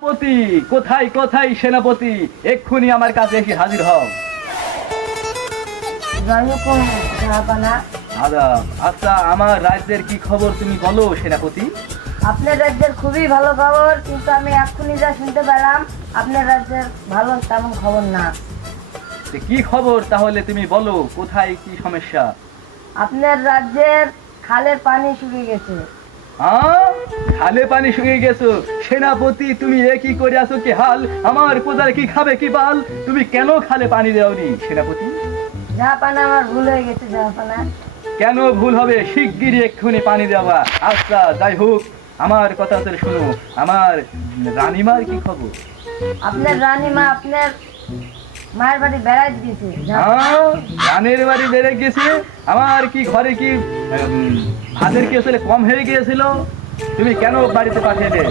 সেনাপতি, কোথায় কোথায় সেনাপতি, এক্ষুনি আমার কাছে এসে হাজির হও। আচ্ছা, আমার রাজ্যের কি খবর তুমি বলো সেনাপতি। আপনার রাজ্যের খুবই ভালো খবর, কিন্তু আমি এক্ষুনি যা শুনতে পেলাম আপনার রাজ্যের ভালো তেমন খবর না। কি খবর তাহলে তুমি বলো, কোথায় কি সমস্যা? আপনার রাজ্যের খালের পানি শুকিয়ে গেছে। খালে পানি শুকিয়ে গেছো? সেনাপতি, তুমি এ কি করে আছো কি হাল? আমার প্রজার কি খাবে কি বাল? তুমি কেন খালে পানি দেওনি সেনাপতি? জাহাপানা, আমার ভুল হয়ে গেছে জাহাপানা। কেন ভুল হবে? শিগগিরই এক্ষুনি পানি দেওয়া। আচ্ছা, যাই হোক, আমার কথা তো শোনো। আমার রানীমার কি খবর? আপনার রানীমা আপনার মায়ের বাড়ি বেড়াইতে গেছে। রানের বাড়ি বেড়ে গেছে? আমার কি ঘরে কি ভাতের কি আসলে কম হয়ে গিয়েছিল? তুমি কেন বাড়িতে পাঠালে?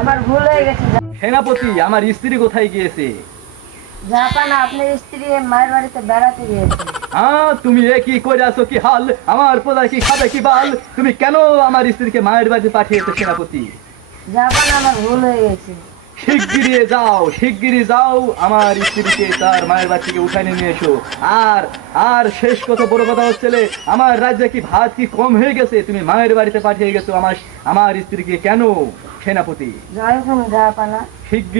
আমার ভুল হয়ে গেছে সেনাপতি, আমার স্ত্রী কোথায় গিয়েছে? জাহাপানা, আপনার স্ত্রী মায়ের বাড়িতে বেড়াতে গিয়েছে। তুমি এ কি করে আছো কি হাল? আমার প্রজার কি খাবে কি বাল? তুমি কেন আমার স্ত্রীকে মায়ের বাড়িতে পাঠিয়েছো সেনাপতি? জাহাপানা, আমার ভুল হয়ে গেছে। শিগগিরই যাও, আমার স্ত্রীকে তার মায়ের বাড়ি থেকে উঠায় নিয়ে এসো। আর আর শেষ কথা, বড় কথা হচ্ছে, আমার রাজ্যে কি ভাত কি কম হয়ে গেছে? তুমি মায়ের বাড়িতে পাঠিয়ে গেছো আমার স্ত্রীকে কেন সেনাপতি? জয় হোক জাহাপানা। শিগগিরই